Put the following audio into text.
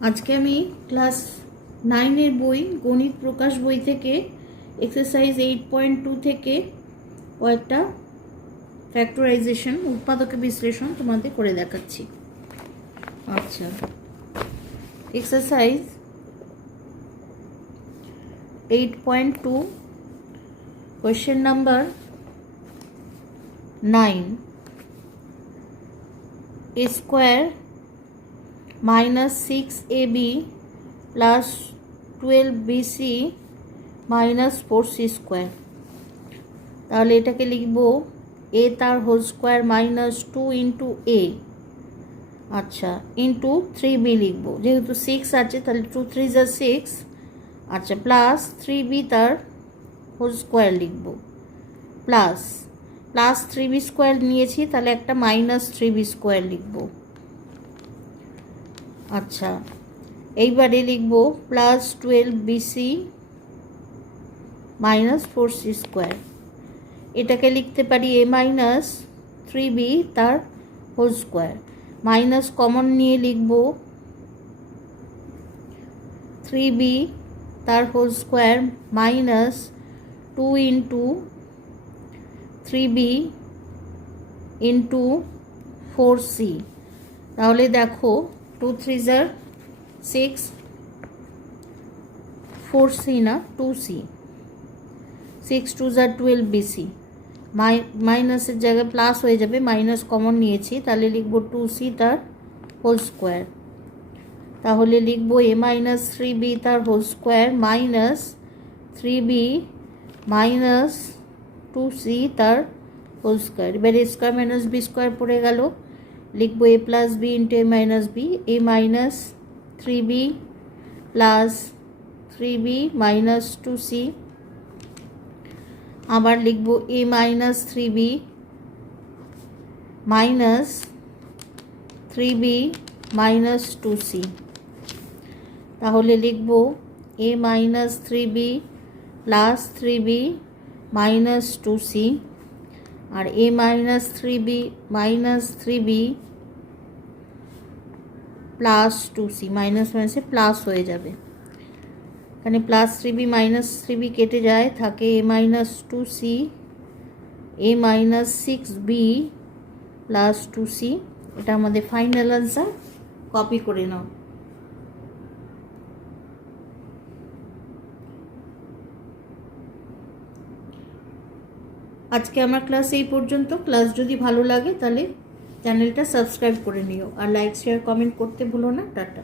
আজকে আমি ক্লাস 9-এর বই গণিত প্রকাশ বই থেকে এক্সারসাইজ 8.2 থেকে কয়েকটা ফ্যাক্টরাইজেশন উৎপাদকের বিশ্লেষণ তোমাদের করে দেখাচ্ছি। আচ্ছা, exercise 8.2 question number 9, a square minus 6ab plus 12bc minus 4c square. তাহলে এটাকে লিখব a তার whole square minus 2 into a, আচ্ছা, ইন্টু 3b লিখব, যেহেতু 6 আছে তাহলে 2 3 যা 6, আচ্ছা, প্লাস 3b তার হোল স্কোয়ার লিখব, প্লাস 3b স্কোয়ার নিয়েছি তাহলে একটা মাইনাস 3b স্কোয়ার লিখব। আচ্ছা, এইবারে লিখব plus 12bc minus 4c square. এটাকে লিখতে পারি a মাইনাস 3b তার হোল স্কোয়ার, মাইনাস কমন নিয়ে লিখব 3b তার whole square minus 2 into 3b into 4c। তাহলে দেখো 2 3 जार 6, 4c না 2c, 6 2 जार 12bc, মাইনাসের জায়গায় প্লাস হয়ে যাবে, মাইনাস কমন নিয়েছি তাহলে লিখব 2c তার হোল স্কোয়ার। তাহলে লিখব a মাইনাস 3b তার whole square minus 3b minus 2c তার হোল স্কোয়ার। এবারে স্কোয়ার মাইনাস বি স্কোয়ার পড়ে গেল, লিখব a plus B into a minus B, a minus 3b plus 3b minus 2c। আবার লিখব a minus 3b minus 3b minus 2c। তাহলে লিখব a minus 3b plus 3b minus 2c, আর a minus 3b minus 3b plus 2c, minus মাইনাসে plus হয়ে যাবে, এখানে plus 3b minus 3b কেটে যায়, থাকে a minus 2c, a minus 6b plus 2c। এটা আমাদের ফাইনাল আনসার, কপি করে নাও। আজকে আমার ক্লাস এই পর্যন্ত। ক্লাস যদি ভালো লাগে তাহলে চ্যানেলটা সাবস্ক্রাইব করে নিও, আর লাইক শেয়ার কমেন্ট করতে ভুলো না। টাটা।